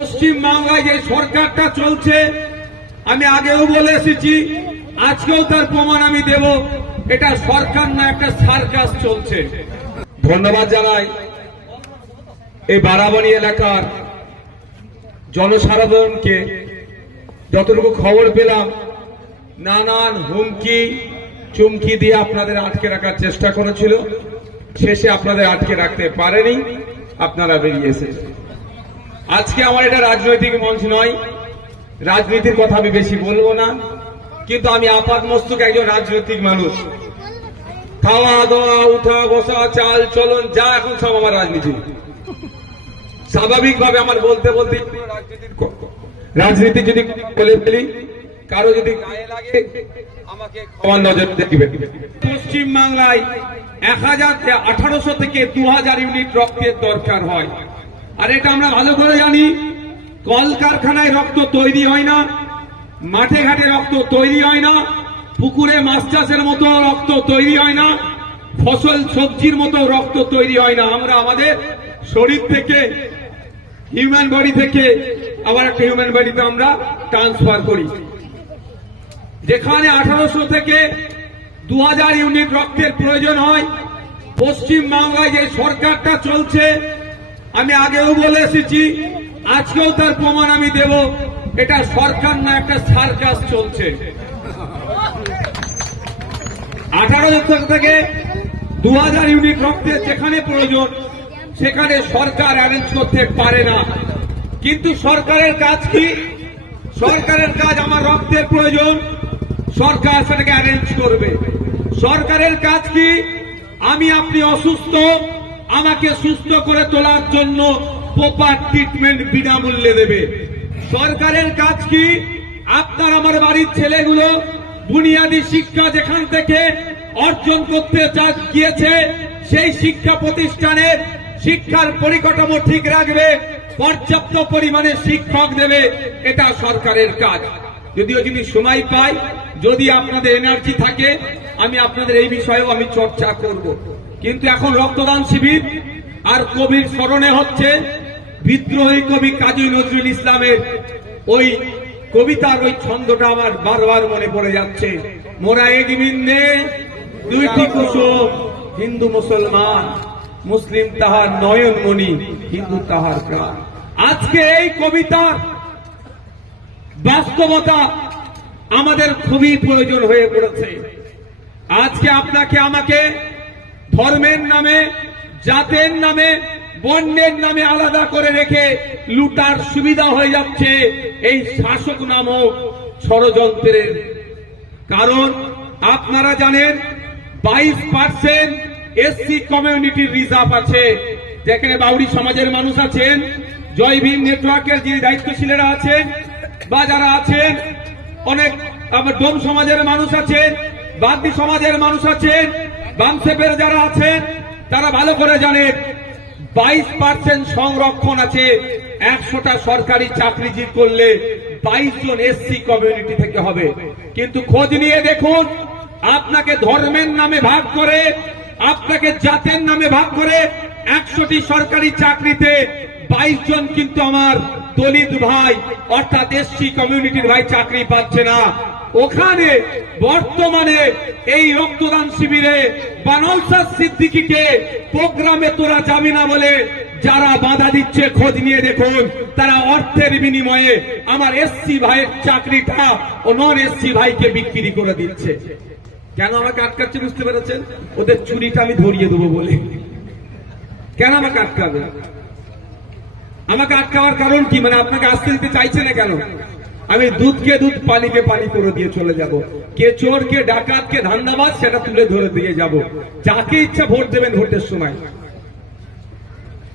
পশ্চিম বাংলায় যে সরকারটা চলছে, আমি আগেও বলে এসেছি, আজকেও তার প্রমাণ আমি দেব। এটা সরকার না, একটা সার্কাস চলছে। ধন্যবাদ জানাই এই বারাবণী এলাকার জনসাধারণকে। যতটুকু খবর পেলাম, নানান হুমকি চুমকি দিয়ে আপনাদের আটকে রাখার চেষ্টা করেছিল, শেষে আপনাদের আটকে রাখতে পারেনি, আপনারা বেরিয়ে এসেছেন। আজকে আমার এটা রাজনৈতিক মঞ্চ নয়, রাজনীতির কথা আমি বেশি বলবো না, কিন্তু আমি আপাতমস্তক একজন রাজনৈতিক মানুষ। খাওয়া দাওয়া, উঠা বসা, চাল চলন যা এখন সব আমার রাজনীতি। স্বাভাবিকভাবে আমার বলতে বলতে রাজনীতি যদি বলে ফেলি, কারো যদি গায়ে লাগে আমাকে আমার নজর দেখবে। পশ্চিম বাংলায় 1800 থেকে 2000 ইউনিট রক্তের দরকার হয়, আর এটা আমরা ভালো করে জানি। কলকারখানায় রক্ত তৈরি হয় না, মাঠে ঘাটে রক্ত তৈরি হয় না, পুকুরে মাছ চাষের মতো রক্ত তৈরি হয় না, ফসল সবজির মতো রক্ত তৈরি হয় না। আমরা আমাদের শরীর থেকে, হিউম্যান বডি থেকে আবার একটা হিউম্যান বডিতে আমরা ট্রান্সফার করি। যেখানে 1800 থেকে 2000 ইউনিট রক্তের প্রয়োজন হয়, পশ্চিম বাংলায় যে সরকারটা চলছে, আমি আগেও বলে এসেছি, আজকেও তার প্রমাণ আমি দেব। এটা সরকার না, একটা সার্কাস চলছে। 1800 থেকে 2000 ইউনিট রক্তের যেখানে প্রয়োজন, সেখানে সরকার অ্যারেঞ্জ করতে পারে না। কিন্তু সরকারের কাজ কি? সরকারের কাজ, আমার রক্তের প্রয়োজন, সরকার সেটাকে অ্যারেঞ্জ করবে। সরকারের কাজ কি? আমি আপনি অসুস্থ, আমাকে সুস্থ করে তোলার জন্য প্রপার ট্রিটমেন্ট বিনামূল্যে দেবে। সরকারের কাজ কি? আপনার আমার বাড়ির ছেলেগুলো বুনিয়াদী শিক্ষা যেখান থেকে অর্জন করতে গিয়েছে, সেই শিক্ষা প্রতিষ্ঠানের শিক্ষার পরিকাঠামো ঠিক রাখবে, পর্যাপ্ত পরিমাণে শিক্ষক দেবে। এটা সরকারের কাজ। যদিও যদি সময় পাই, যদি আপনাদের এনার্জি থাকে, আমি আপনাদের এই বিষয়েও আমি চর্চা করব। কিন্তু এখন রক্তদান শিবির আর কবির স্মরণে হচ্ছে বিদ্রোহী কবি কাজী নজরুল ইসলামের ওই কবিতার ওই ছন্দটা আমার বারবার মনে পড়ে যাচ্ছে। মোরা এক বিন্দে দুইটি কুসুম, হিন্দু মুসলমান, মুসলিম তাহার নয়নমণি, হিন্দু তাহার প্রাণ। আজকে এই কবিতার বাস্তবতা আমাদের খুবই প্রয়োজন হয়ে পড়েছে। আজকে আপনাকে আমাকে ধর্মের নামে, জাতের নামে, বর্ণের নামে আলাদা করে রেখে লুটার সুবিধা হয়ে যাচ্ছে এই শাসক নামক ষড়যন্ত্রের। কারণ আপনারা জানেন 22% এসসি কমিউনিটির রিজার্ভ আছে, যেখানে বাউরি সমাজের মানুষ আছেন, জয় ভীম নেটওয়ার্কের যে দায়িত্বশীলেরা আছেন বা যারা আছেন, অনেক ডোম সমাজের মানুষ আছেন, বাগদি সমাজের মানুষ আছেন, বামসেপের যারা আছেন, তারা ভালো করে জানেন 22% সংরক্ষণ আছে। 100টা সরকারি চাকরিজীবী করলে 22 জন এসসি কমিউনিটি থেকে হবে। কিন্তু খোঁজ নিয়ে দেখুন, আপনাকে ধর্মের নামে ভাগ করে, আপনাকে জাতের নামে ভাগ করে 100টি সরকারি চাকরিতে 22 জন কিন্তু আমার দলিত ভাই অর্থাৎ এসসি কমিউনিটির ভাই চাকরি পাচ্ছে না। ওখানে বর্তমানে এই রক্তদান শিবিরে বানলসাদ সিদ্দিকীকে প্রোগ্রামে তোরা যাবি না বলে যারা বাধা দিচ্ছে, খোঁজ নিয়ে দেখুন, তারা অর্থের বিনিময়ে আমার এসসি ভাইয়ের চাকরিটা ও নন এসসি ভাইকে বিক্রি করে দিচ্ছে। কেন আমাকে আটকাচ্ছে বুঝতে পেরেছেন? ওদের চুরিটা আমি ধরিয়ে দেবো বলে। কেন আমাকে আটকাবে? আমাকে আটকাবার কারণ কি? মানে আপনাকে আসতে দিতে চাইছে না কেন? আমি দুধকে দুধ, পানিকে পানি করে দিয়ে চলে যাব। কে চোর, কে ডাকাত, কে ধান্দাবাজ, সেটা তুলে ধরে দিয়ে যাব। যাকে ইচ্ছা ভোট দেবেন ভোটের সময়।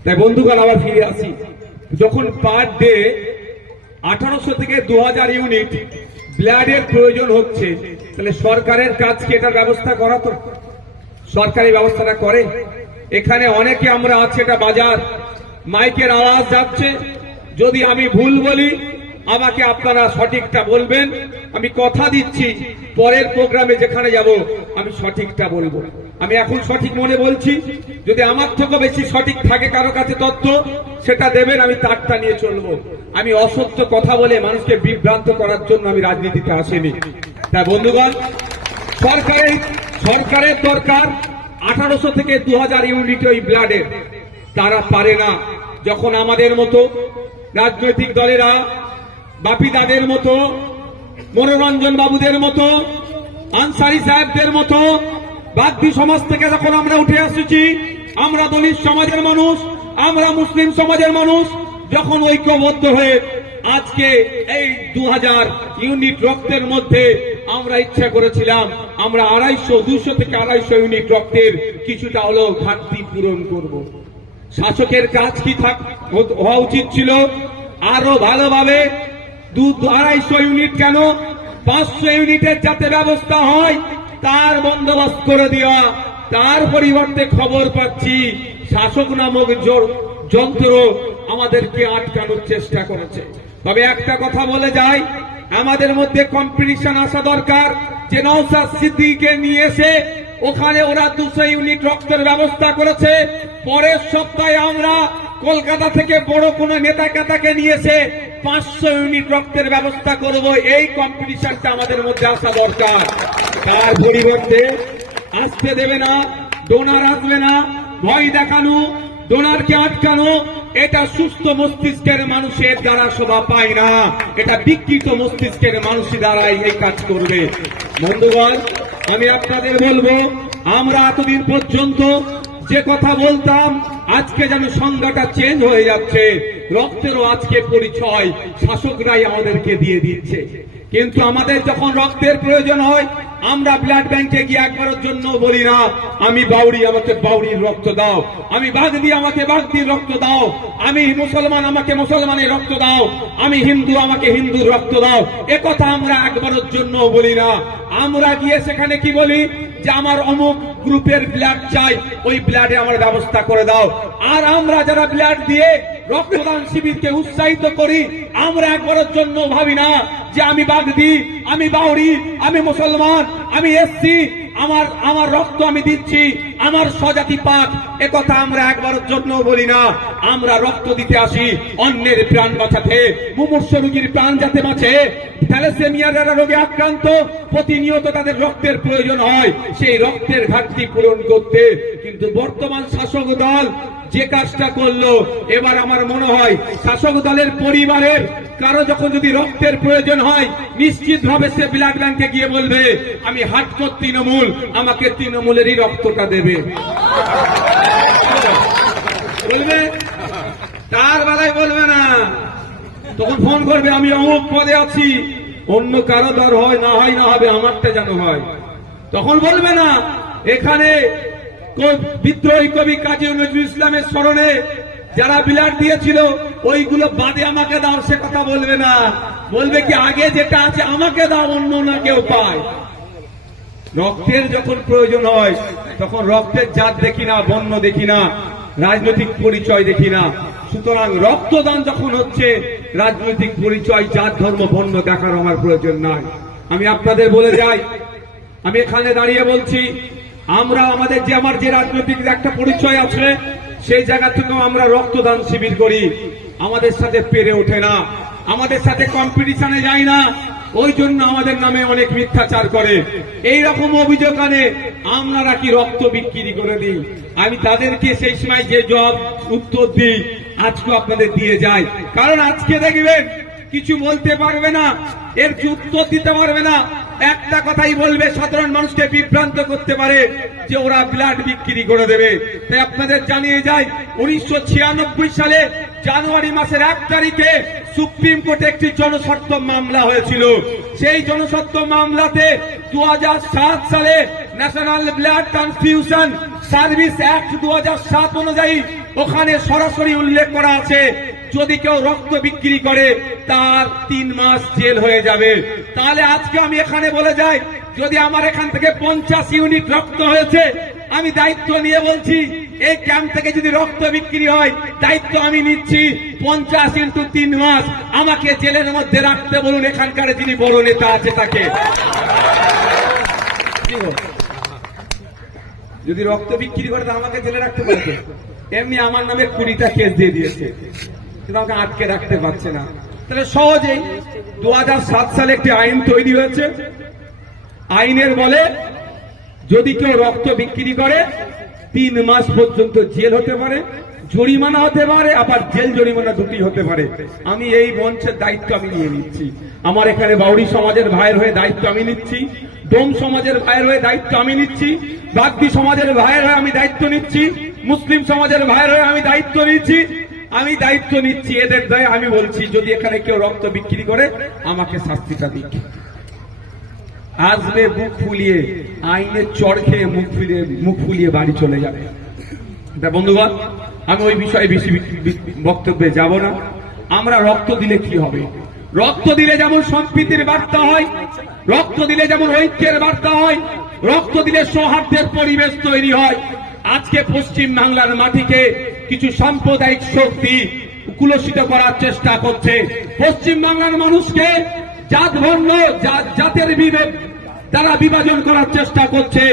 তাই বন্ধুগণ, আবার ফিরে আসি। যখন পার ডে 1800 থেকে 2000 ইউনিট ব্লাডের প্রয়োজন হচ্ছে, তাহলে সরকারের কাজ কি এটার ব্যবস্থা করা? তো সরকারি ব্যবস্থাটা করে। এখানে অনেকে আমরা আছে, এটা বাজার, মাইকের আওয়াজ যাচ্ছে। যদি আমি ভুল বলি, আমাকে আপনারা সঠিকটা বলবেন। আমি কথা দিচ্ছি, পরের প্রোগ্রামে যেখানে যাব আমি সঠিকটা বলবো। আমি এখন সঠিক মনে বলছি, যদি আমার থেকে বেশি সঠিক থাকে কারো কাছে তথ্য সেটা দেবেন, আমি তারটা নিয়ে চলবো। আমি অসত্য কথা বলে মানুষকে বিভ্রান্ত করার জন্য আমি রাজনীতিতে আসিনি। তাই বন্ধুগণ, সরকারের দরকার 1800 থেকে 2000 ইউনিট ওই ব্লাডের। তারা পারে না। যখন আমাদের মতো রাজনৈতিক দলেরা, বাপিদাদের মতো, মনোরঞ্জন বাবুদের মতো, আনসারি সাহেবদের মতো বাগদি সমাজ থেকে যখন আমরা উঠে আসছি, আমরা দলিত সমাজের মানুষ, আমরা মুসলিম সমাজের মানুষ, যখন ঐক্যবদ্ধ হয়ে আজকে এই 2000 ইউনিট রক্তের মধ্যে আমরা ইচ্ছা করেছিলাম আমরা 200 থেকে 250 ইউনিট রক্তের কিছুটা হলেও ঘাটতি পূরণ করব। শাসকের কাজ কি হওয়া উচিত ছিল? আরো ভালোভাবে 250 ইউনিট কেন 500 ইউনিটের যাতে ব্যবস্থা হয় তার বন্দোবস্ত করে দেওয়া। তার পরিবর্তে খবর পাচ্ছি শাসক নামক যন্ত্র আমাদেরকে আটকানোর চেষ্টা করেছে। তবে একটা কথা বলে যাই, আমাদের মধ্যে কম্পিটিশন আসা দরকার। যে নওশাদ সিদ্দিকীকে নিয়ে এসে ওখানে ওরা 200 ইউনিট রক্তের ব্যবস্থা করেছে, পরের সপ্তাহে আমরা কলকাতা থেকে বড় কোন নেতা কেতাকে নিয়ে এসে 500 ইউনিট রক্তের ব্যবস্থা করব। এই কম্পিটিশনটা আমাদের মধ্যে আসা দরকার। তার পরিবর্তে আসতে দেবে না, ডোনার আসবে না, ভয় দেখানো, ডোনারকে আটকানো, এটা সুস্থ মস্তিষ্কের মানুষের দ্বারা শোভা পায় না। এটা বিকৃত মস্তিষ্কের মানুষের দ্বারাই এই কাজ করবে। বন্ধুগণ, আমি আপনাদের বলবো, আমরা এতদিন পর্যন্ত যে কথা বলতাম আজকে যেন সংজ্ঞাটা চেঞ্জ হয়ে যাচ্ছে। রক্তেরও আজকে পরিচয় শাসকরাই আমাদেরকে দিয়ে দিচ্ছে। কিন্তু আমাদের যখন রক্তের প্রয়োজন হয় আমরা ব্লাড ব্যাংকে গিয়ে একবারের জন্য বলি না আমি বাউরি, আমাকে বাউরির রক্ত দাও, আমি বাগদি, আমাকে বাগদির রক্ত দাও, আমি মুসলমান, আমাকে মুসলমানের রক্ত দাও, আমি হিন্দু, আমাকে হিন্দুর রক্ত দাও। একথা আমরা একবারের জন্য বলি না। আমরা গিয়ে সেখানে কি বলি যে আমার অমুক গ্রুপের ব্লাড চাই, ওই ব্লাডে আমার ব্যবস্থা করে দাও। আর আমরা যারা ব্লাড দিয়ে রক্তদান শিবিরকে উৎসাহিত করি, আমরা একবারের জন্য ভাবি না যে আমি বাগদি, আমি বাউরি, আমি মুসলমান, আমি এসসি, আমার রক্ত আমি দিচ্ছি, আমার স্বজাতি পাক। একথা আমরা একবারের জন্য বলি না। আমরা রক্ত দিতে আসি অন্যের প্রাণ বাঁচাতে, মুমূর্ষু রোগীর প্রাণ যাতে বাঁচে, থ্যালাসেমিয়ার রোগে আক্রান্ত প্রতিনিয়ত তাদের রক্তের প্রয়োজন হয়, সেই রক্তের ঘাটতি পূরণ করতে। কিন্তু বর্তমান শাসক দল যে কাজটা করলো, এবার আমার মনে হয় শাসক দলের পরিবারের কারো যখন যদি রক্তের প্রয়োজন হয় নিশ্চিতভাবে সে ব্লাড ব্যাংকে গিয়ে বলবে আমি হার্টকোর তৃণমূল, আমাকে তৃণমূলেরই রক্তটা দেবে, বলবে। তার বেলায় বলবে না, তখন ফোন করবে আমি অমুক পদে আছি, অন্য কারো দর হয় না হয় না হবে, আমারটা যেন হয়। তখন বলবে না এখানে বিদ্রোহী কবি কাজী নজরুল ইসলামের স্মরণে যারা ব্লাড দিয়েছিল ওইগুলো বাদে আমাকে দাও, সে কথা বলবে না। বলবে কি আগে যেটা আছে আমাকে দাও, অন্য না কেউ পায়। রক্তের যখন প্রয়োজন হয় তখন রক্তের জাত দেখি না, বর্ণ দেখি না, রাজনৈতিক পরিচয় দেখি না। সুতরাং রক্তদান যখন হচ্ছে রাজনৈতিক পরিচয়, জাত, ধর্ম, বর্ণ দেখার আমার প্রয়োজন নাই। আমি আপনাদের বলে যাই, আমি এখানে দাঁড়িয়ে বলছি, আমরা আমাদের যে আমার যে রাজনৈতিক একটা পরিচয় আছে সেই জায়গা থেকেও আমরা রক্তদান শিবির করি। আমাদের সাথে পেরে ওঠে না, আমাদের সাথে কম্পিটিশনে যায় না, ওই জন্য আমাদের নামে অনেক মিথ্যাচার করে। এই রকম অভিযোগ আনে আমরা নাকি রক্ত বিক্রি করে দিই। আমি তাদেরকে সেই সময় যে জবাব উত্তর দিই আজকে আপনাদের দিয়ে যাই। কারণ আজকে দেখবেন কিছু বলতে পারবে না, এর উত্তর দিতে পারবে না, একটা কথাই বলবে, সাধারণ মানুষকে বিভ্রান্ত করতে পারে যে ওরা ব্লাড বিক্রি করে দেবে। তাই আপনাদের জানিয়ে যাই, 1996 সালে জানুয়ারি মাসের 1 তারিখে সুপ্রিম কোর্টে একটি জনস্বার্থ মামলা হয়েছিল। সেই জনস্বার্থ মামলাতে 2007 সালে national blood transfusion service act 2007 অনুযায়ী ওখানে সরাসরি উল্লেখ করা আছে যদি কেউ রক্ত বিক্রি করে তার 3 মাস জেল হয়ে যাবে। তাহলে আজকে আমি এখানে বলে যাই, যদি আমার এখান থেকে 50 ইউনিট রক্ত হয়েছে, আমি দায়িত্ব নিয়ে বলছি এই ক্যাম্প থেকে যদি রক্ত বিক্রি হয় দায়িত্ব আমি নিচ্ছি 50 ইন্টু 3 মাস আমাকে জেলের মধ্যে রাখতে বলুন এখানকার যিনি বড় নেতা আছে তাকে। যদি রক্ত বিক্রি করে তো আমাকে জেলে রাখতে পারতো। এমনি আমার নামে 20টা কেস দিয়ে দিয়েছে, কিন্তু আমাকে আটকে রাখতে পারছে না। তাহলে সহজেই 2007 সালে একটি আইন তৈরি হয়েছে। আইনের বলে যদি কেউ রক্ত বিক্রি করে 3 মাস পর্যন্ত জেল হতে পারে, জরিমানা হতে পারে, আবার জেল জরিমানা দুটি হতে পারে। আমি এই মঞ্চের দায়িত্ব আমি নিয়ে নিচ্ছি। আমার এখানে বাউরি সমাজের ভাইয়ের হয়ে দায়িত্ব আমি নিচ্ছি, ডোম সমাজের ভাইয়ের হয়ে দায়িত্ব আমি নিচ্ছি, বাগদি সমাজের ভাইয়ের হয়ে আমি দায়িত্ব নিচ্ছি, মুসলিম সমাজের ভাইয়ের হয়ে আমি দায়িত্ব নিচ্ছি। আমি দায়িত্ব নিচ্ছি, এদের দায়ে আমি বলছি যদি এখানে কেউ রক্ত বিক্রি করে আমাকে শাস্তিটা দিক। আসবে মুখ ফুলিয়ে, আইনের চড় খেয়ে মুখ ফুলিয়ে বাড়ি চলে যাবে। বন্ধুগণ, আমি ওই বিষয়ে বেশি বক্তব্যে যাব না। আমরা রক্ত দিলে কি হবে? রক্ত দিলে যেমন সম্প্রীতির বার্তা হয়, রক্ত দিলে যেমন ঐক্যের বার্তা হয়, রক্ত দিলে সৌহার্দ্যের পরিবেশ তৈরি হয়। আজকে পশ্চিম বাংলার মাটিকে কিছু সাম্প্রদায়িক শক্তি কুলসিত করার চেষ্টা করছে। পশ্চিম বাংলার মানুষকে জাত বর্ণ জাতের দ্বারা বিভাজন করার চেষ্টা করছে।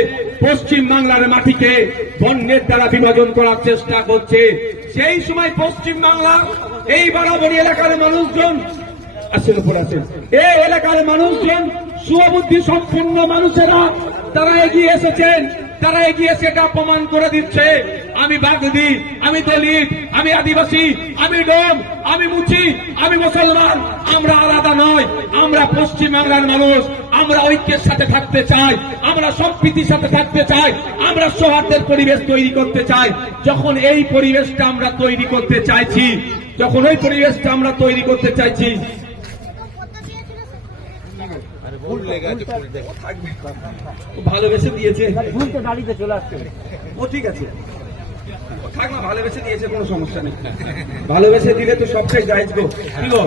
পশ্চিম বাংলার মাটিকে বর্ণের দ্বারা বিভাজন করার চেষ্টা করছে। সেই সময় পশ্চিম বাংলার এই বারাবণী এলাকার মানুষজন এই এলাকার মানুষজন সুবুদ্ধি সম্পন্ন মানুষেরা তারা এগিয়ে এসেছেন। তারা এগিয়ে সেটা প্রমাণ করে দিচ্ছে। আমি বাগদি, আমি দলিত, আমি আদিবাসী, আমি ডোম, আমি মুচি, আমি মুসলমান, আমরা আলাদা নয়। আমরা পশ্চিম বাংলার মানুষ। আমরা ঐক্যের সাথে থাকতে চাই, আমরা সম্প্রীতির সাথে থাকতে চাই, আমরা সৌহার্দ্যের পরিবেশ তৈরি করতে চাই। যখন এই পরিবেশটা আমরা তৈরি করতে চাইছি, যখন ওই পরিবেশটা আমরা তৈরি করতে চাইছি, ভালোবেসে দিয়েছে, গাড়িতে চলে আসছে, ও ঠিক আছে, থাক না, ভালোবেসে দিয়েছে, কোনো সমস্যা নেই। ভালোবেসে দিলে তো সবটাই জায়েজ গো, কি গো?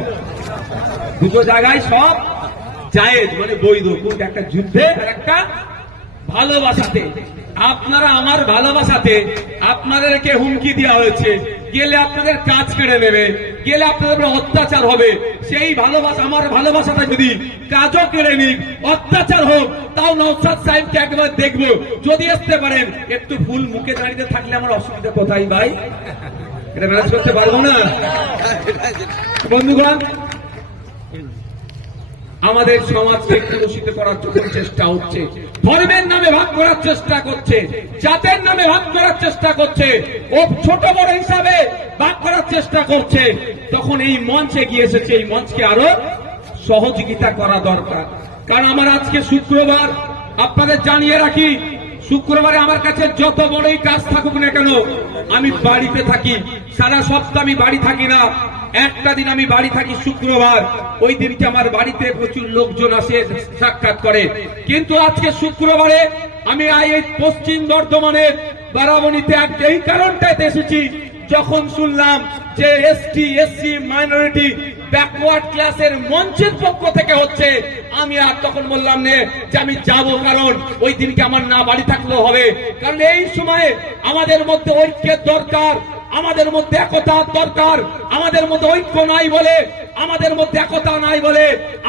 দুটো জায়গায় সব জায়েজ, মানে বৈধ। কোনটা? একটা যুদ্ধে আর একটা ভালোবাসাতে। আপনারা আমার ভালোবাসাতে আপনাদেরকে হুমকি দেওয়া হয়েছে, গেলে আপনাদের কাজ কেড়ে নেবে, গেলে আপনাদের অত্যাচার হবে। সেই ভালোবাসা, আমার ভালোবাসাটা যদি কাজও কেড়ে নিক, অত্যাচার হোক, তাও নওশাদ সাহেবকে একবার দেখবো। যদি আসতে পারেন, একটু ফুল মুখে দাঁড়িয়ে থাকলে আমার অসুবিধা কোথায় ভাই? এটা ম্যানেজ করতে পারবো না। বন্ধুগণ, আমাদের সমাজকে কলুষিত করার যখন চেষ্টা হচ্ছে, ধর্মের নামে ভাগ করার চেষ্টা করছে, জাতের নামে ভাগ করার চেষ্টা করছে, ও ছোট বড় হিসাবে ভাগ করার চেষ্টা করছে, তখন এই মঞ্চে গিয়ে এসেছে। এই মঞ্চকে আরো সহযোগিতা করা দরকার। কারণ আমার আজকে শুক্রবার, আপনাদের জানিয়ে রাখি, শুক্রবারে আমার কাছে যত বড়ই কাজ থাকুক না কেন, আমি বাড়িতে থাকি। সারা সপ্তাহ আমি বাড়ি থাকি না, একটা দিন আমি বাড়ি থাকি শুক্রবার। ওই দিনকে আমার বাড়িতে প্রচুর লোকজন আসে, সাক্ষাৎ করে। কিন্তু আজকে শুক্রবারে আমি এই পশ্চিম বর্ধমানের বারাবণীতে এই কারণটাতে এসেছি, যখন শুনলাম যে এসটি এসসি মাইনরিটি ব্যাকওয়ার্ড ক্লাসের মঞ্চের পক্ষ থেকে হচ্ছে, আমি আর তখন বললাম না যে আমি যাব, কারণ ওই দিনকে আমার না বাড়ি থাকলেও হবে। কারণ এই সময়ে আমাদের মধ্যে ঐক্যের দরকার, আমাদের মধ্যে একতার দরকার। আমাদের মধ্যে ঐক্য নাই বলে, আমাদের মধ্যে একতা নাই বলে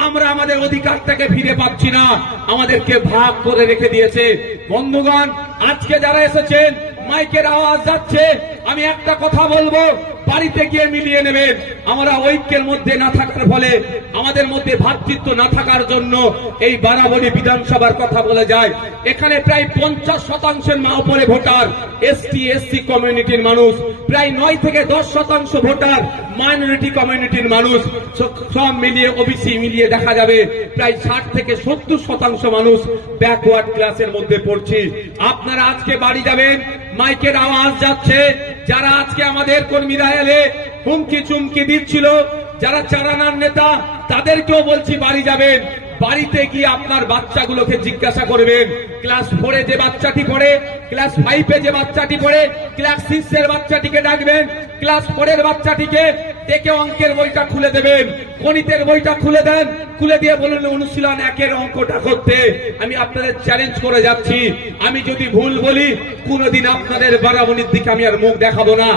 আমরা আমাদের অধিকারটাকে ফিরে পাচ্ছি না, আমাদেরকে ভাগ করে রেখে দিয়েছে। বন্ধুগণ, আজকে যারা এসেছেন, মাইকের আওয়াজ যাচ্ছে, আমি একটা কথা বলবো, বাড়িতে গিয়ে মিলিয়ে নেবেন। আমরা ঐক্যের মধ্যে না থাকার ফলে, আমাদের মধ্যে ভ্রাতৃত্ব না থাকার জন্য এই বারাবণী বিধানসভার কথা বলে যায়। এখানে প্রায় 50% উপরে ভোটার এসটি এসসি কমিউনিটির মানুষ, প্রায় 9 থেকে 10% ভোটার মাইনরিটি কমিউনিটির মানুষ। সব মিলিয়ে, ওবিসি মিলিয়ে দেখা যাবে প্রায় 60 থেকে 70% মানুষ ব্যাকওয়ার্ড ক্লাসের মধ্যে পড়ছি। আপনারা আজকে বাড়ি যাবেন, মাইকের আওয়াজ যাচ্ছে। যারা আজকে আমাদের কর্মীরা এলে হুমকি চুমকি দিচ্ছিল, যারা চারানার নেতা, তাদেরকেও বলছি বাড়ি যাবেন। বাড়িতে গিয়ে আপনার বাচ্চাগুলোকে জিজ্ঞাসা করবেন, ক্লাস 4-এ যে বাচ্চাটি পড়ে, ক্লাস 5-এ যে বাচ্চাটি পড়ে, ক্লাস 6-এর বাচ্চাটিকে ডাকবেন, ক্লাস 4-এর বাচ্চাটিকে ডেকে অঙ্কের বইটা খুলে দেবেন, গণিতের বইটা খুলে দেন, খুলে দিয়ে বলুন অনুশীলন 1-এর অঙ্কটা করতে। আমি আপনাদের চ্যালেঞ্জ করে যাচ্ছি, আমি যদি ভুল বলি, কোনোদিন আপনাদের বারাবণীর দিকে আমি আর মুখ দেখাবো না।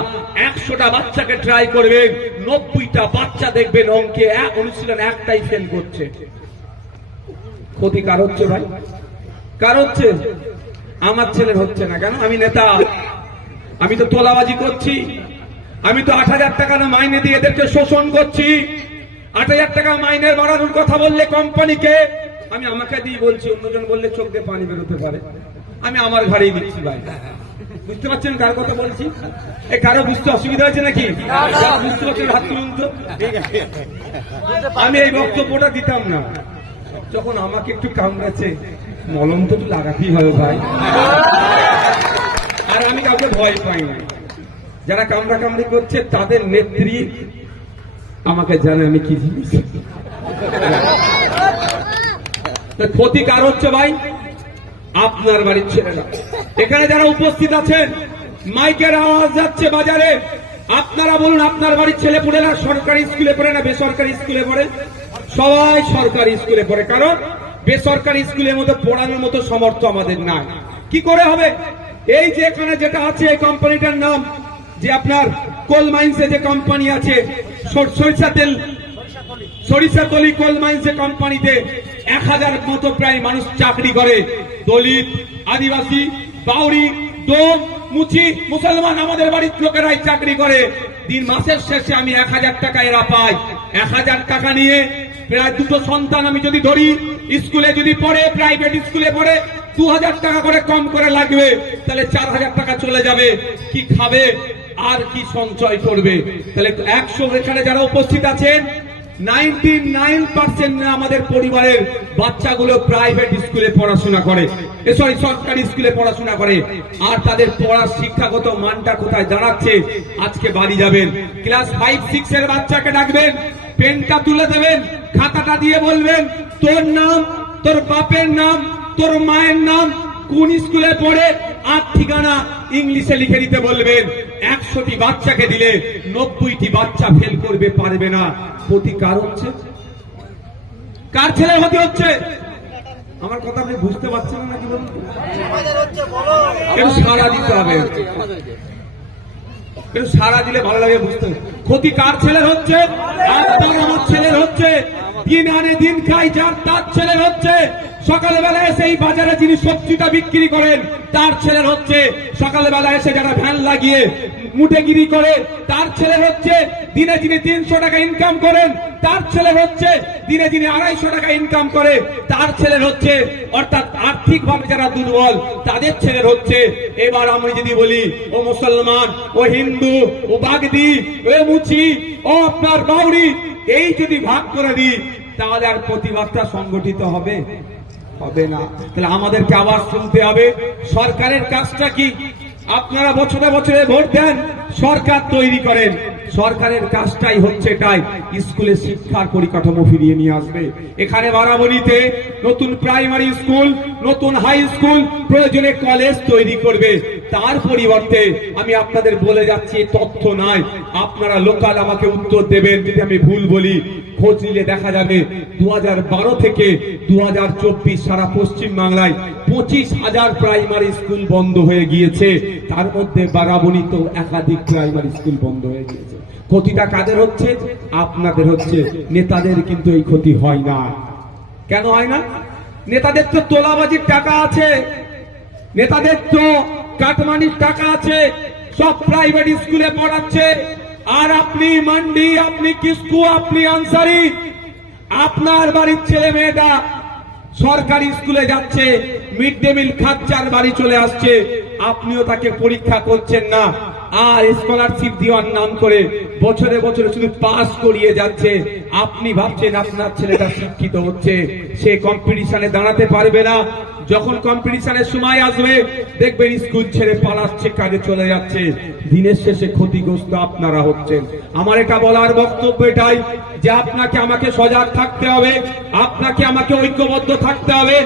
100টা বাচ্চাকে ট্রাই করবেন, 90টা বাচ্চা দেখবেন অঙ্কে অনুশীলন 1টাই ফেল করছে। ক্ষতি কার হচ্ছে ভাই? কার হচ্ছে? আমার ছেলের হচ্ছে না কেন? আমি নেতা, আমি তো তোলাবাজি করছি, আমি তো 8,000 টাকা না মাইনে দিয়ে এদেরকে শোষণ করছি। 8,000 টাকা মাইনের বাড়ানোর কথা বললে কোম্পানিকে আমি আমাকে দিয়ে বলছি, অন্যজন বললে চোখ দিয়ে পানি বেরোতে পারে, আমি আমার ঘাড়েই দিচ্ছি ভাই। বুঝতে পারছেন কার কথা বলছি? এই কারো বুঝতে অসুবিধা হয়েছে নাকি? যারা বুঝতে পারছেন হাত তুলুন তো। আমি এই বক্তব্যটা দিতাম না, যখন আমাকে একটু কামড়েছে মলম তো একটু লাগাতেই হবে ভাই। আর আমি কাউকে ভয় পাই না, যারা কামড়া কামড়ি করছে তাদের নেত্রী আমাকে জানে আমি কি জিনিস। ক্ষতি কার হচ্ছে ভাই? আপনার বাড়ির ছেলেরা। এখানে যারা উপস্থিত আছেন, মাইকের আওয়াজ যাচ্ছে বাজারে, আপনারা বলুন আপনার বাড়ির ছেলে পুলেরা সরকারি স্কুলে পড়ে না বেসরকারি স্কুলে পড়ে? সবাই সরকারি স্কুলে পড়ে, কারণ বেসরকারি স্কুলের মধ্যে পড়ানোর মতো সামর্থ্য আমাদের নাই। কি করে হবে? এই যে এখানে যেটা আছে এই কোম্পানিটার নাম, যে আপনার কোল মাইন্সে যে কোম্পানি আছে, সরিষাতলি কোল মাইন্সে কোম্পানিতে 1,000 মতো প্রায় মানুষ চাকরি করে। দলিত, আদিবাসী, বাউরি, দোম, মুচি, মুসলমান আমাদের বাড়ির লোকেরাই চাকরি করে। দিন মাসের শেষে আমি 1,000 টাকা এরা পাই। 1,000 টাকা নিয়ে প্রায় 2টো সন্তান আমি যদি ধরি, স্কুলে যদি পড়ে, প্রাইভেট স্কুলে পড়ে, 2,000 টাকা করে কম করে লাগবে, তাহলে 4,000 টাকা চলে যাবে। কি খাবে আর কি সঞ্চয় করবে? তাহলে 100 এখানে যারা উপস্থিত আছেন, 99% আমাদের পরিবারের বাচ্চাগুলো প্রাইভেট স্কুলে পড়াশোনা করে, সরকারি স্কুলে পড়াশোনা করে। আর তাদের পড়ার শিক্ষাগত মানটা কোথায় দাঁড়াচ্ছে? আজকে বাড়ি যাবেন, ক্লাস 5-6 এর বাচ্চাকে ডাকবেন, পেনটা তুলে দেবেন, খাতাটা দিয়ে বলবেন তোর নাম, তোর বাপের নাম, তোর মায়ের নাম, কোন স্কুলে পড়ে, আর ঠিকানা ইংলিশে লিখে দিতে বলবেন। 100টি বাচ্চাকে দিলে 90টি বাচ্চা ফেল করবে, পারবে না। ক্ষতি কার হচ্ছে? কার ছেলে ক্ষতি হচ্ছে? আমার কথা আপনি বুঝতে পারছেন না কি বলুন? কেন সারা দিতে হবে? কেন সারা দিলে ভালো লাগে বুঝতে? ক্ষতি কার ছেলের হচ্ছে? আপনার আমার ছেলের হচ্ছে। দিন আনে দিন খাই যার, তার ছেলের হচ্ছে। সকালবেলা এসে এই বাজারে যিনি সবজিটা বিক্রি করেন তার ছেলের হচ্ছে। সকালবেলা এসে যারা ভ্যান লাগিয়ে মুঠেগিরি করে তার ছেলের হচ্ছে। দিনে দিনে 300 টাকা ইনকাম করেন তার ছেলের হচ্ছে। দিনে দিনে 250 টাকা ইনকাম করে তার ছেলের হচ্ছে। অর্থাৎ আর্থিকভাবে যারা দুর্বল তাদের ছেলের হচ্ছে। এবার আমি যদি বলি ও মুসলমান, ও হিন্দু, ও বাগদি, ও মুচি, ও আপনার বাউরি, এই যদি ভাগ করে দিই তাহলে আর প্রতিবাদটা সংগঠিত হবে? হবে না। তাহলে আমাদেরকে আবার শুনতে হবে সরকারের কাজটা কি। আপনারা বছরে বছরে ভোট দেন, সরকার তৈরি করেন, সরকারের কাজটাই হচ্ছে এটাই, স্কুলে শিক্ষার পরিকাঠামো ফিরিয়ে নিয়ে আসবে। এখানে বারাবণীতে নতুন প্রাইমারি স্কুল, নতুন হাই স্কুল, প্রয়োজনে কলেজ তৈরি করবে। তার পরিবর্তে আমি আপনাদের বলে যাচ্ছি তথ্য নাই, আপনারা লোকাল আমাকে উত্তর দেবেন যদি আমি ভুল বলি। খোঁজ নিলে দেখা যাবে 2012 থেকে 2024 সারা পশ্চিম বাংলায় 25,000 প্রাইমারি স্কুল বন্ধ হয়ে গিয়েছে। তার মধ্যে বারাবণীতেও একাধিক প্রাইমারি স্কুল বন্ধ হয়ে গিয়েছে। ক্ষতিটা কাদের হচ্ছে? আপনাদের হচ্ছে। নেতাদের কিন্তু এই ক্ষতি হয় না। কেন হয় না? নেতাদের তো তোলাবাজির টাকা আছে, নেতাদের তো কাটমানির টাকা আছে, সব প্রাইভেট স্কুলে পড়াচ্ছে। আর আপনি মান্ডি, আপনি কিসকু, আপনি আনসারি, আপনার বাড়ির ছেলে মেয়েটা সরকারি স্কুলে যাচ্ছে, মিড ডে মিল খাচ্ছে আর বাড়ি চলে আসছে। আপনিও তাকে পরীক্ষা করছেন না, আর স্কলারশিপ দেওয়ার নাম করে বছরে বছরে শুধু পাস করিয়ে যাচ্ছে। আপনি ভাবছেন আপনার ছেলেটা শিক্ষিত হচ্ছে, সে কম্পিটিশনে দাঁড়াতে পারবে না। যখন কম্পিটিশনের সময় আসবে দেখবেন স্কুল ছেড়ে পালাচ্ছে, কাজে চলে যাচ্ছে। দিনের শেষে ক্ষতিগ্রস্ত আপনারা হচ্ছেন। আমার এটা বলার বক্তব্য এটাই যে আপনাকে আমাকে সজাগ থাকতে হবে, আপনাকে আমাকে ঐক্যবদ্ধ থাকতে হবে।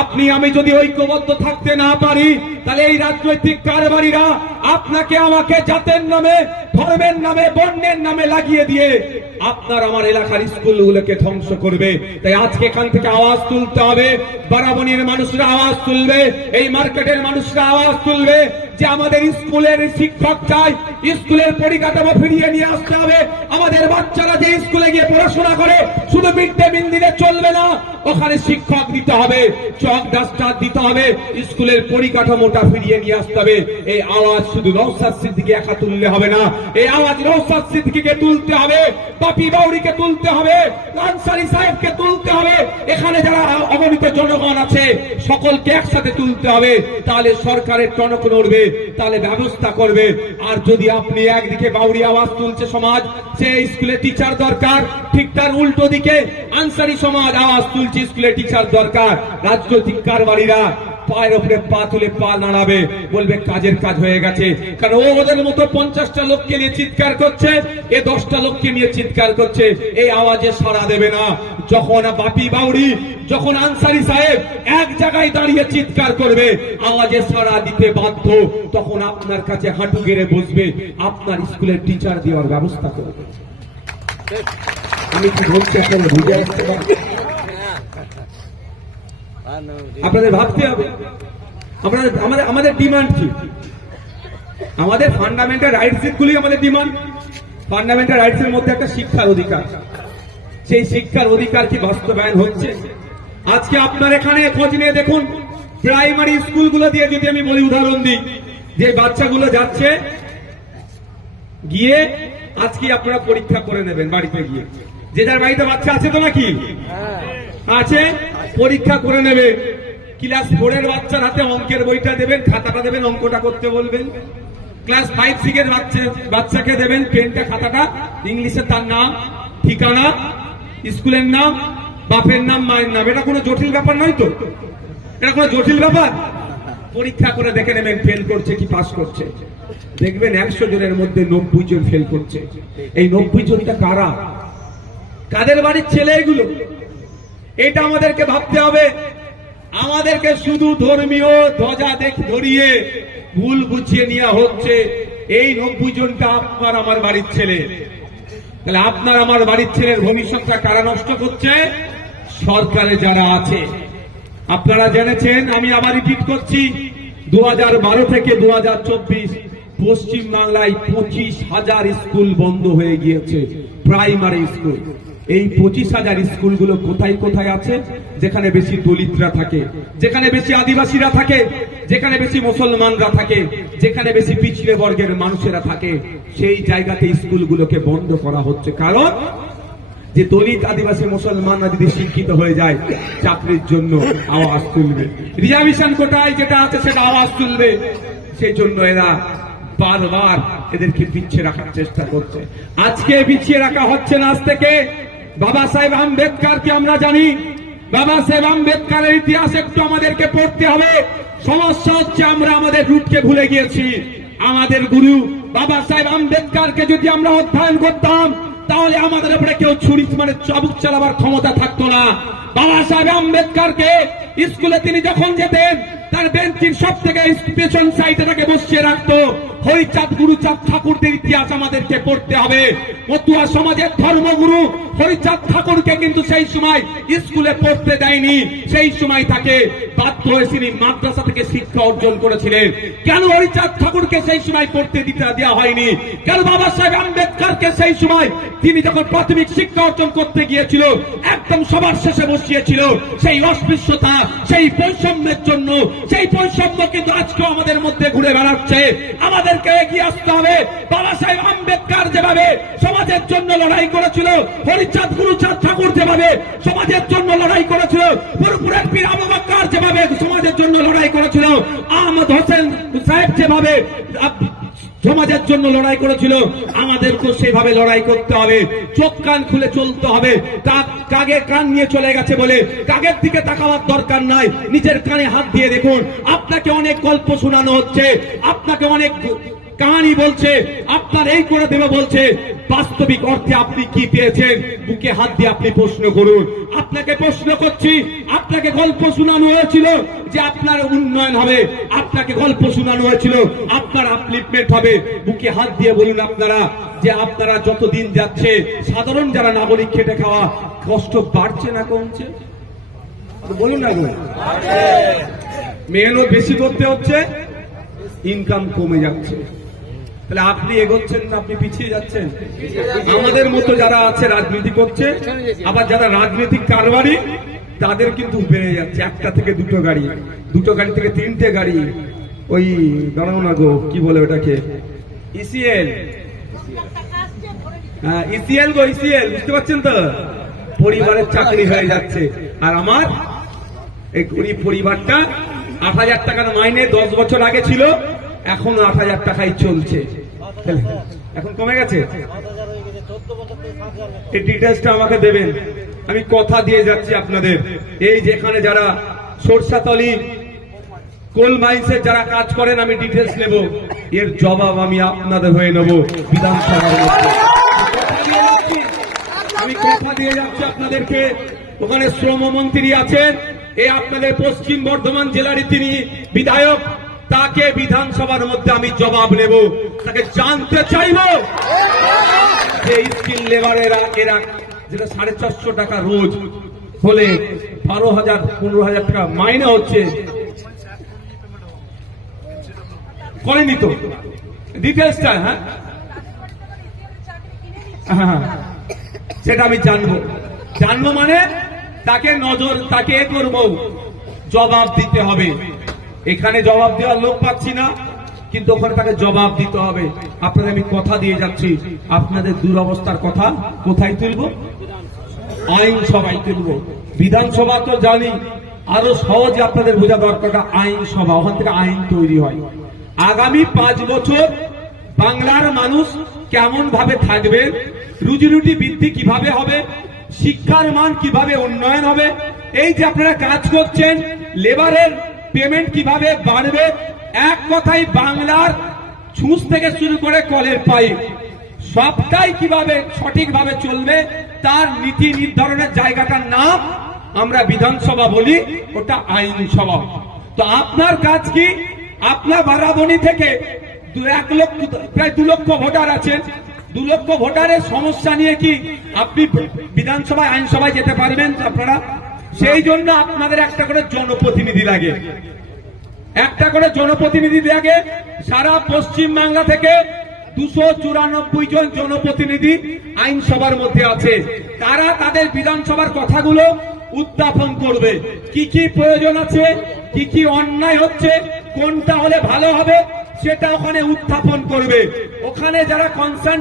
আপনি আমি যদি ঐক্যবদ্ধ থাকতে না পারি তাহলে এই রাজনৈতিক কারবারিরা আপনাকে আমাকে জাতের নামে, ধর্মের নামে, বর্ণের নামে লাগিয়ে দিয়ে আপনার আমার এলাকার স্কুলগুলোকে ধ্বংস করবে। তাই আজকে এখান থেকে আওয়াজ তুলতে হবে। বারাবণীর মানুষরা আওয়াজ তুলবে, এই মার্কেটের মানুষরা আওয়াজ তুলবে যে আমাদের স্কুলের শিক্ষক চাই, স্কুলের পরিকাঠামো ফিরিয়ে নিয়ে আসতে হবে। আমাদের বাচ্চারা যে স্কুলে গিয়ে পড়াশোনা করে শুধু মিড ডে মিল দিলে চলবে না, ওখানে শিক্ষক দিতে হবে, চক ডাস্টার দিতে হবে, স্কুলের পরিকাঠামোটা ফিরিয়ে নিয়ে আসতে হবে। এই আওয়াজ শুধু নওশাদ সিদ্দিকী একা তুললে হবে না, এই আওয়াজ নওশাদ সিদ্দিকীকে তুলতে হবে, বাপি বাউরিকে তুলতে হবে, আনসারী সাহেবকে তুলতে হবে, এখানে যারা অগণিত জনগণ আছে সকলকে একসাথে তুলতে হবে। তাহলে সরকারের টনক নড়বে, তাহলে ব্যবস্থা করবে। আর যদি আপনি একদিকে বাউরি আওয়াজ তুলছে সমাজ, সে স্কুলে টিচার দরকার, ঠিক তার উল্টো দিকে আনসারী সমাজ আওয়াজ তুলছে স্কুলে টিচার দরকার, রাজনৈতিক কারবারিরা পায়ের উপরে পা তুলে পা নাড়াবে, বলবে কাজের কাজ হয়ে গেছে। কারণ ও ওদের মতো 50টা লোককে নিয়ে চিৎকার করছে, এ 10টা লোককে নিয়ে চিৎকার করছে, এই আওয়াজে সাড়া দেবে না। যখন বাপি বাউরি, যখন আনসারী সাহেব এক জায়গায় দাঁড়িয়ে চিৎকার করবে, আওয়াজে সাড়া দিতে বাধ্য, তখন আপনার কাছে হাঁটু গেড়ে বসবে, আপনার স্কুলের টিচার দেওয়ার ব্যবস্থা করবে। আমি কি বলছি এখন বুঝে আসতে পারছি? আপনাদের ভাবতে হবে আমাদের ডিমান্ড কি। আমাদের ফান্ডামেন্টাল রাইটস গুলি আমাদের ডিমান্ড। ফান্ডামেন্টাল রাইটস এর মধ্যে একটা শিক্ষার অধিকার, সেই শিক্ষার অধিকার কি বাস্তবায়ন হচ্ছে? আজকে আপনার এখানে খোঁজ নিয়ে দেখুন, প্রাইমারি স্কুলগুলো দিয়ে যদি আমি বলি, উদাহরণ দিই, যে বাচ্চাগুলো যাচ্ছে গিয়ে আজকে আপনারা পরীক্ষা করে নেবেন বাড়িতে গিয়ে, যে যার বাড়িতে বাচ্চা আছে তো নাকি আছে, পরীক্ষা করে নেবে। ক্লাস 4 এর বাচ্চার হাতে অঙ্কের বইটা দেবেন, খাতাটা দেবেন, অঙ্কটা করতে বলবেন। ক্লাস 5, 6 এর বাচ্চাকে দেবেন পেনটা, খাতাটা, ইংলিশে তার নাম, ঠিকানা, স্কুলের নাম, বাপের নাম, মায়ের নাম। এটা কোনো জটিল ব্যাপার নয় তো? এটা কোনো জটিল ব্যাপার? পরীক্ষা করে দেখে নেবেন ফেল করছে কি পাস করছে। দেখবেন 100 জনের মধ্যে 90 জন ফেল করছে। এই 90 জনটা কারা? কাদের বাড়ির ছেলে এগুলো? এটা আমাদেরকে ভাবতে হবে। আমাদেরকে শুধু ধর্মীয় ধ্বজা ধরিয়ে ভুল বুঝিয়ে নেওয়া হচ্ছে। এই 90 জনটা আপনার আমার বাড়ির ছেলে। তাহলে আপনার আমার বাড়ির ছেলের ভবিষ্যৎটা কারা নষ্ট করছে? সরকারে যারা আছে। আপনারা জেনেছেন, আমি আবার রিপিট করছি, 2012 থেকে 2024 পশ্চিম বাংলায় 25,000 স্কুল বন্ধ হয়ে গিয়েছে, প্রাইমারি স্কুল। এই 25,000 স্কুলগুলো কোথায় কোথায় আছে? যেখানে বেশি দলিতরা থাকে, যেখানে বেশি আদিবাসীরা থাকে, যেখানে বেশি মুসলমানরা থাকে, যেখানে বেশি পিছড়ে বর্গের মানুষেরা থাকে, সেই জায়গাতে স্কুলগুলোকে বন্ধ করা হচ্ছে। কারণ যে দলিত, আদিবাসী, মুসলমানরা যদি শিক্ষিত হয়ে যায়, চাকরির জন্য আওয়াজ তুলবে, রিজার্ভেশন কোটায় যেটা আছে সেটা আওয়াজ তুলবে। সেই জন্য এরা বারবার এদেরকে পিছিয়ে রাখার চেষ্টা করছে। আজকে পিছিয়ে রাখা হচ্ছে না, আজ থেকে বাবা সাহেব আম্বেদকরকে আমরা জানি। বাবা সাহেব আম্বেদকরের ইতিহাস একটু আমাদেরকে পড়তে হবে। সমস্যা হচ্ছে আমরা আমাদের রুটকে ভুলে গিয়েছি। আমাদের গুরু বাবা সাহেব আম্বেদকরকে যদি আমরা অধ্যয়ন করতাম, তাহলে আমাদের উপরে কেউ ছুরি চাবুক চালাবার ক্ষমতা থাকতো না। বাবা সাহেব আম্বেদকরকে স্কুলে তিনি যখন যেতেন, তার বেঞ্চির সব থেকে পেছন সাইডে তাকে বসিয়ে রাখতো। হরিচাঁদ গুরুচাঁদ ঠাকুরদের ইতিহাস আমাদেরকে পড়তে হবে। মতুয়া সমাজের ধর্মগুরু হরিচাঁদ ঠাকুরকে কিন্তু সেই সময় স্কুলে পড়তে দেয়নি। সেই সময় তাকে বাধ্য হয়ে তিনি মাদ্রাসা থেকে শিক্ষা অর্জন করেছিলেন। কেন হরিচাঁদ ঠাকুরকে সেই সময় পড়তে দিতে দেওয়া হয়নি? কেন বাবা সাহেব আম্বেদকরকে সেই সময় তিনি যখন প্রাথমিক শিক্ষা অর্জন করতে গিয়েছিল, একদম সবার শেষে বসিয়েছিল? সেই অস্পৃশ্যতা, সেই বৈষম্যের জন্য। সেই বৈষম্য কিন্তু আজকে আমাদের মধ্যে ঘুরে বেড়াচ্ছে। আমাদেরকে এগিয়ে আসতে হবে। বাবা সাহেব আম্বেদকর যেভাবে সমাজের জন্য লড়াই করেছিল, হরিচাঁদ গুরুচাঁদ ঠাকুর যেভাবে সমাজের জন্য লড়াই করেছিল, ফুরফুরের পীর আবু বকর যেভাবে সমাজের জন্য লড়াই করেছিল, আহমদ হোসেন সাহেব যেভাবে সমাজের জন্য লড়াই করেছিল, আমাদেরকেও সেভাবে লড়াই করতে হবে। চোখ কান খুলে চলতে হবে। কাগে কান নিয়ে চলে গেছে বলে কাগের দিকে তাকাবার দরকার নাই। নিজের কানে হাত দিয়ে দেখুন। আপনাকে অনেক গল্প শোনানো হচ্ছে, আপনাকে অনেক কাহিনী বলছে, আপনার এই করে দেবে বলছে। বাস্তবিক অর্থে আপনি কি পেয়েছেন? বুকে হাত দিয়ে আপনি প্রশ্ন করুন। আপনাকে প্রশ্ন করছি, আপনাকে গল্প শোনানো হয়েছিল যে আপনার উন্নয়ন হবে, আপনাকে গল্প শোনানো হয়েছিল আপনার আপলিফমেন্ট হবে। বুকে হাত দিয়ে বলুন আপনারা, যে আপনারা যতদিন যাচ্ছে সাধারণ যারা নাগরিক খেটে খাওয়া, কষ্ট বাড়ছে না কমছে? বলুন না, মেহনত বেশি করতে হচ্ছে ইনকাম কমে যাচ্ছে। তাহলে আপনি এগোচ্ছেন না আপনি পিছিয়ে যাচ্ছেন? আমাদের মতো যারা আছে রাজনীতি করছে, আবার যারা রাজনৈতিক কারবারি তাদের কিন্তু বেড়ে যাচ্ছে, একটা থেকে দুটো গাড়ি, দুটো গাড়ি থেকে তিনটে গাড়ি। ওই দাঁড়াও না গো, কি বলে ওটাকে, ইসিএল, হ্যাঁ ইসিএল গো, ইসিএল, বুঝতে পারছেন তো? পরিবারের চাকরি হয়ে যাচ্ছে। আর আমার এই গরিব পরিবারটা 8,000 টাকার মাইনে 10 বছর আগে ছিল, এখন 8,000 টাকায় চলছে। এখন কমে গেছে। এই ডিটেলসটা আমাকে দেবেন, আমি কথা দিয়ে যাচ্ছি আপনাদের। এই যেখানে যারা সরষাতলি কোল মাইন্সে যারা কাজ করেন, আমি ডিটেলস নেব, এর জবাব আমি আপনাদের হয়ে নেব বিধানসভার মধ্যে। আমি কথা দিয়ে যাচ্ছি আপনাদেরকে। ওখানে শ্রমমন্ত্রী আছেন, এই আপনাদের পশ্চিম বর্ধমান জেলারই তিনি বিধায়ক, তাকে বিধানসভার মধ্যে আমি জবাব নেব, তাকে জানতে চাইব যে স্কিল লেবারেরা এরা যেটা 450 টাকা রোজ হলে 12,000-15,000 টাকা মাইনে হচ্ছে, করেনি তো ডিটেলসটা? হ্যাঁ, সেটা আমি জানবো মানে তাকে তাকে করব, জবাব দিতে হবে। এখানে জবাব দেওয়ার লোক পাচ্ছি না, কিন্তু ওখানে তাকে জবাব দিতে হবে। আপনাদের আমি কথা দিয়ে যাচ্ছি, আপনাদের দুরবস্থার কথা কোথায় তুলব? আইনসভায় তুলব। বিধানসভা তো জানি, আরো সহজে আপনাদের বোঝা দরকার, আইনসভা, ওখান থেকে আইন তৈরি হয়। আগামী 5 বছর বাংলার মানুষ কেমন ভাবে থাকবে, রুজি রুটি বৃদ্ধি কিভাবে হবে, শিক্ষার মান কিভাবে উন্নয়ন হবে, এই যে আপনারা কাজ করছেন, লেবারের পেমেন্ট কিভাবে বাড়বে, এক কথাই বাংলার ছুঁচ থেকে শুরু করে কলের পাইপ সবটাই কিভাবে সঠিকভাবে চলবে, তার নীতি নির্ধারণের জায়গাটার নাম আমরা বিধানসভা বলি, ওটা আইনসভা। তো আপনার কাজ কি? আপনার বারাবণী থেকে 1 লক্ষ, প্রায় 2 লক্ষ ভোটার আছেন, 2 লক্ষ ভোটারের সমস্যা নিয়ে কি আপনি বিধানসভায় আইনসভায় যেতে পারবেন আপনারা? সেই জন্য আপনাদের একটা করে জনপ্রতিনিধি লাগে, একটা করে জনপ্রতিনিধি লাগে। সারা পশ্চিম বাংলা থেকে 294 জন জনপ্রতিনিধি আইনসভার মধ্যে আছে। তারা তাদের বিধানসভার কথাগুলো উত্থাপন করবে, কি কি প্রয়োজন আছে, কি কি অন্যায় হচ্ছে, কোনটা হলে ভালো হবে, সেটা ওখানে উত্থাপন করবে। ওখানে যারা কনসার্ন